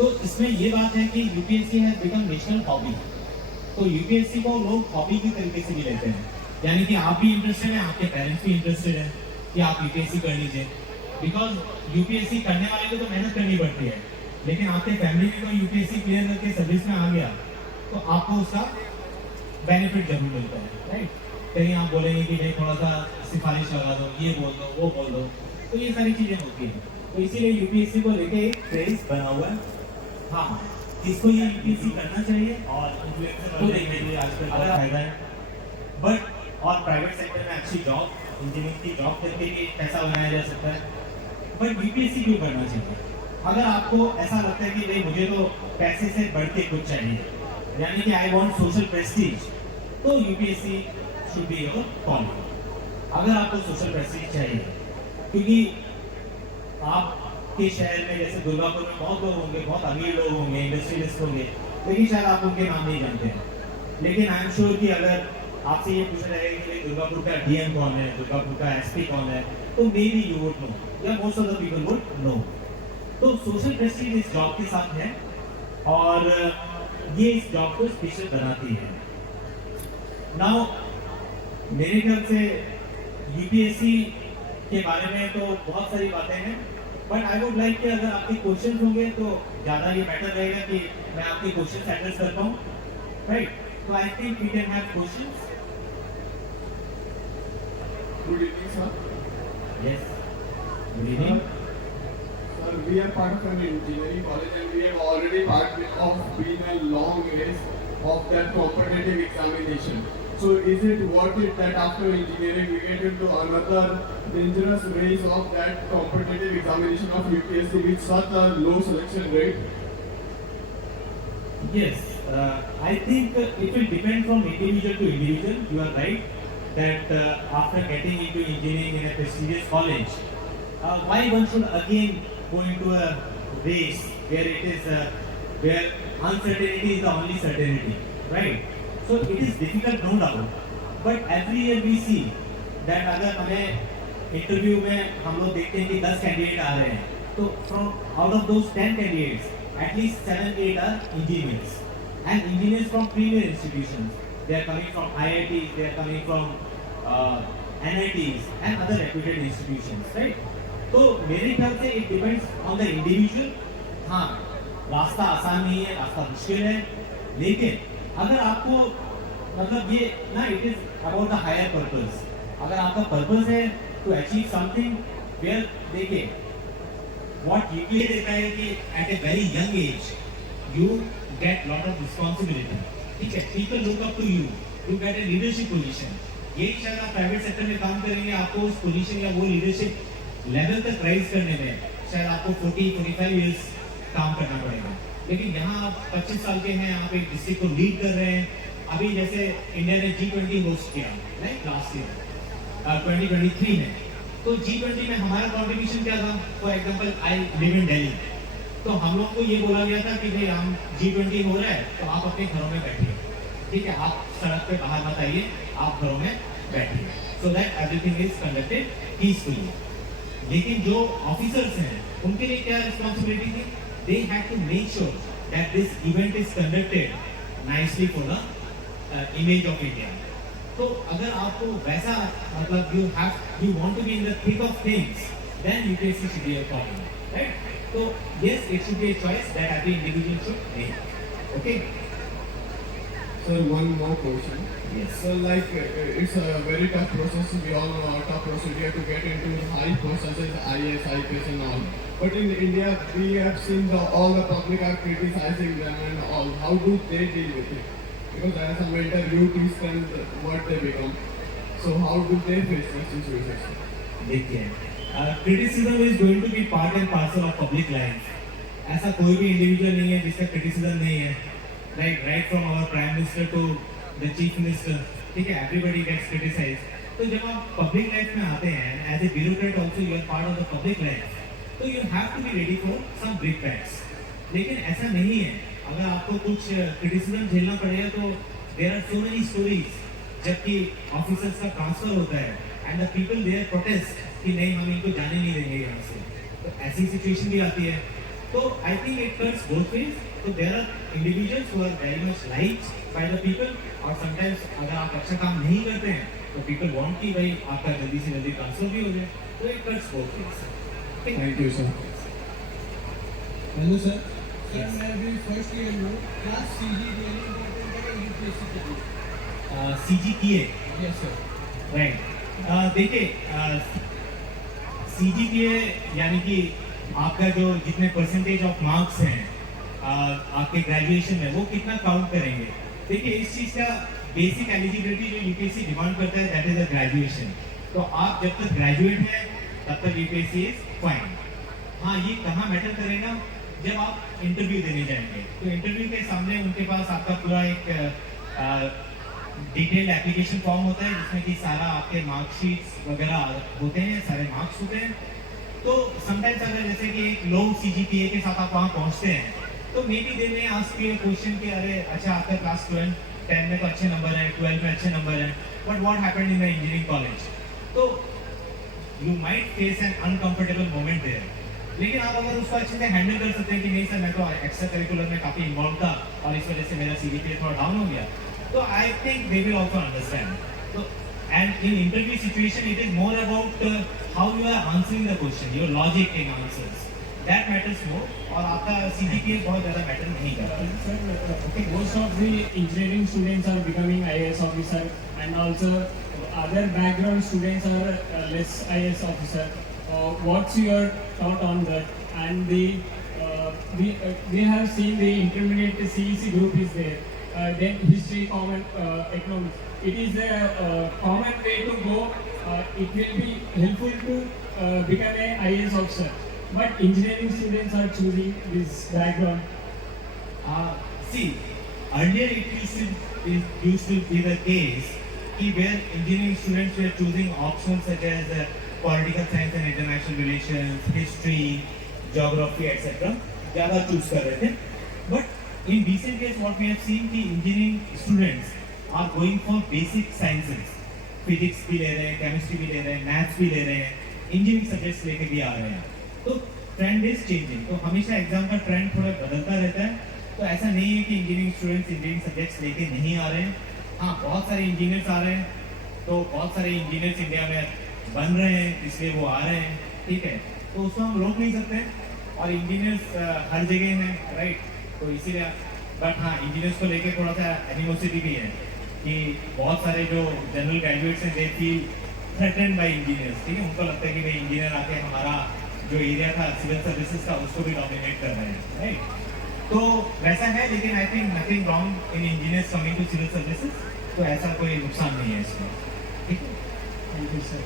तो इसमें ये बात है कि UPSC has become national hobby. तो यूपीएससी को लोग हॉबी की तरीके से भी लेते हैं, यानी कि आप भी इंटरेस्टेड हैं, आपके पेरेंट्स भी इंटरेस्टेड हैं कि आप यूपीएससी कर लीजिए। बिकॉज यूपीएससी करने वाले को तो मेहनत करनी पड़ती है, लेकिन आपके फैमिली में कोई यूपीएससी क्लियर करके सर्विस में आ गया तो आपको उसका बेनिफिट जरूर मिलता है, राइट। कहीं आप बोलेंगे कि नहीं थोड़ा सा सिफारिश लगा दो, ये बोल दो, वो बोल दो, तो ये सारी चीजें होती हैं। तो इसीलिए यूपीएससी को लेके एक क्रेज बना हुआ है। हाँ, किसको ये यूपीएससी करना चाहिए और तो देखिए आजकल बहुत फायदा है। बट और प्राइवेट सेक्टर में अच्छी जॉब, इंजीनियरिंग की जॉब करके भी पैसा बनाया जा सकता है। बट यूपीएससी क्यों करना चाहिए? अगर आपको ऐसा लगता है कि नहीं मुझे तो पैसे से बढ़ के कुछ चाहिए, यानी कि आई वांट सोशल प्रेस्टीज, तो UPSC should be your calling. अगर आपको सोशल प्रेस्टीज चाहिए, क्योंकि आपके शहर में जैसे दुर्गापुर में बहुत लोग होंगे, बहुत अमीर लोग होंगे, इंडस्ट्रियलिस्ट होंगे, लेकिन शायद आप उनके नाम नहीं जानते हैं। लेकिन आई एम श्योर कि अगर आपसे ये पूछा जाएगा कि दुर्गापुर का डीएम कौन है, दुर्गापुर का एसपी कौन है, तो may be you would know, या most of the people would know. तो सोशल प्रेस्टीज इस जॉब के साथ है और ये इस जॉब को स्पेशल बनाती है। नाउ मेरे ख्याल से यूपीएससी के बारे में तो बहुत सारी बातें हैं, बट आई वुड लाइक कि अगर आपके क्वेश्चन होंगे तो ज़्यादा ये बेटर रहेगा कि मैं आपके क्वेश्चन एड्रेस कर पाऊँ, राइट। तो I think we can have questions. Good evening, sir. Yes, good evening. Sir, we are part of an engineering college and we have already part of been a long race of that competitive examination. So is it worth it that after engineering we get into another dangerous race of that competitive examination of UPSC with such a low selection rate? Yes, I think it will depend from individual to individual. You are right that after getting into engineering in a prestigious college, why one should again go into a race where it is where uncertainty is the only certainty, right? So it is difficult, no doubt. But every year we see that अगर हमें interview में हम लोग देखते हैं कि 10 candidate आ रहे हैं, तो from out of those 10 candidates, at least 7-8 are engineers, and engineers from premier institutions. They are coming from IITs, they are coming from NITs and other reputed institutions, right? तो मेरे ख्याल से it depends on the individual. हाँ, रास्ता आसान नहीं है, रास्ता मुश्किल है, लेकिन अगर आपको मतलब ये ना it is about the higher purpose. अगर आपका पर्पस है टू अचीव समथिंग वेयर देखिए व्हाट यू ये देखा है कि at a very young age you get lot of responsibility, ठीक है। People look up to you, you get a leadership position. यही शायद आप प्राइवेट सेक्टर में काम करेंगे, आपको उस पोजीशन या वो लीडरशिप लेवल तक राइज करने में शायद आपको 40-45 ईयर्स काम करना पड़ेगा। लेकिन यहाँ आप 25 साल के हैं, आप एक डिस्ट्रिक्ट को लीड कर रहे हैं। अभी जैसे इंडिया ने G20 होस्ट किया राइट लास्ट ईयर 2023 में, तो G20 में हमारा कॉन्ट्रीब्यूशन क्या था? For example I live in Delhi, तो हम लोग को ये बोला गया था कि भाई हम G20 हो रहा है तो आप अपने घरों में बैठिए, ठीक है, आप सड़क पे बाहर मत आइए, आप घरों में बैठिए, so that everything is conducted peacefully. लेकिन जो ऑफिसर्स हैं उनके लिए क्या रिस्पॉन्सिबिलिटी थी? They had to make sure that this event is conducted nicely for the image of India. तो अगर आपको वैसा मतलब you want to be in the thick of things, then UPSC should be a problem, right? So yes, it should be a choice that every individual should make. Okay. Sir, one more question. Yes. So like it's a very tough process. We all know a tough procedure to get into high processes, IAS, IPS and all. But in India, we have seen all the public are criticizing them and all. How do they deal with it? Because as a mentor, you teach them what they become. So how do they face the situation? देखिए, criticism is going to be part and parcel of public life. ऐसा कोई भी individual नहीं है जिसका criticism नहीं है, right from our prime minister to the chief minister, ठीक है, everybody gets criticized. तो जब आप पब्लिक लाइफ में आते हैं, as a bureaucrat also you are part of the public life, तो you have to be ready for some brickbats. लेकिन ऐसा नहीं है, अगर आपको कुछ क्रिटिसिज्म झेलना पड़ेगा तो there are so many stories जबकि ऑफिसर्स का ट्रांसफर होता है and the people there protest कि नहीं हम इनको जाने नहीं देंगे यहाँ से, तो ऐसी सिचुएशन भी आती है। तो I think it cuts both ways. तो there are individuals who are very much liked by the people, और समटाइम्स अगर आप अच्छा काम नहीं करते हैं तो पीपल वांट कि भाई आपका जल्दी से जल्दी ट्रांसफर भी हो जाए. तो it cuts both veg. Thank you, sir. Hello sir. Sir Yes. मैं अभी फर्स्ट ईयर में हूँ. क्या सीजीपीए इम्पोर्टेंट है यूपीएससी के लिए? CGPA, yes sir. राइट. देखिए, CGPA यानी कि आपका जो जितने परसेंटेज ऑफ मार्क्स हैं आपके ग्रेजुएशन में, वो कितना काउंट करेंगे. देखिए, इस चीज़ का बेसिक एलिजिबिलिटी जो यूपीएससी डिमांड करता है दैट इज अ ग्रेजुएशन. तो आप जब तक ग्रेजुएट हैं तब तक यूपीएससी इज फाइन. हाँ, ये कहाँ मैटर करेगा, जब आप इंटरव्यू देने जाएंगे तो इंटरव्यू के सामने उनके पास आपका पूरा एक डिटेल्ड एप्लीकेशन फॉर्म होता है जिसमें कि सारा आपके मार्कशीट्स वगैरह होते हैं, सारे मार्क्स होते हैं. तो समटाइम्स अगर जैसे कि एक लो सीजीपीए के साथ आप वहाँ पहुँचते हैं तो मे बी दे में आस्क यू क्वेश्चन कि अरे अच्छा आपका क्लास 12 10 में तो अच्छे नंबर हैं, 12 में अच्छे नंबर हैं, but what happened in the engineering college. तो you might face an uncomfortable moment there. लेकिन आप अगर उसको अच्छे से हैंडल कर सकते हैं कि नहीं सर मैं तो एक्स्ट्रा करिकुलर में काफ़ी इन्वॉल्व था और इस वजह से मेरा सीजीपीए थोड़ा डाउन हो गया, तो I think they will also understand. तो and in interview situation it is more about how you are answering the question, your logic in answers, that matters more. और आपका सीजीपीए बहुत ज़्यादा मैटर नहीं करता. Okay, most of the engineering students are becoming IAS officer, and also other background students are less IAS officer. What's your thought on that? And we have seen the intermediate CEC group is there. Then history, common economics. It is a common way to go. It will be helpful to become a IAS officer. But engineering students are choosing this background. See, earlier it used to be the case where engineering students were choosing options such as political science and international relations, history, geography, etc. ज़्यादा choose कर रहे थे. But in recent days, what we have seen कि engineering students are going for basic sciences, physics भी ले रहे हैं, chemistry भी ले रहे हैं, maths भी ले रहे हैं, engineering subjects लेके भी आ रहे हैं. तो ट्रेंड इज चेंजिंग. तो हमेशा एग्जाम का ट्रेंड थोड़ा बदलता रहता है. तो ऐसा नहीं है कि इंजीनियरिंग स्टूडेंट्स इंजीनियरिंग सब्जेक्ट्स लेके नहीं आ रहे हैं. हाँ, बहुत सारे इंजीनियर्स आ रहे हैं, तो बहुत सारे इंजीनियर्स इंडिया में बन रहे हैं, इसलिए वो आ रहे हैं. ठीक है, तो उसको हम रोक नहीं सकते. और इंजीनियर्स हर जगह हैं, राइट. तो इसीलिए, बट हाँ, इंजीनियर्स को लेके थोड़ा सा एनिमोसिटी भी है कि बहुत सारे जो जनरल ग्रेजुएट्स हैं they feel threatened bye engineers. ठीक है, उनको लगता है कि भाई इंजीनियर आके हमारा जो एरिया था सिविल सर्विसेज का उसको भी डोमिनेट कर रहे हैं, राइट. तो वैसा है, लेकिन I think nothing wrong in engineers coming to civil services. तो ऐसा कोई नुकसान नहीं है इसमें. ठीक है. Thank you, sir.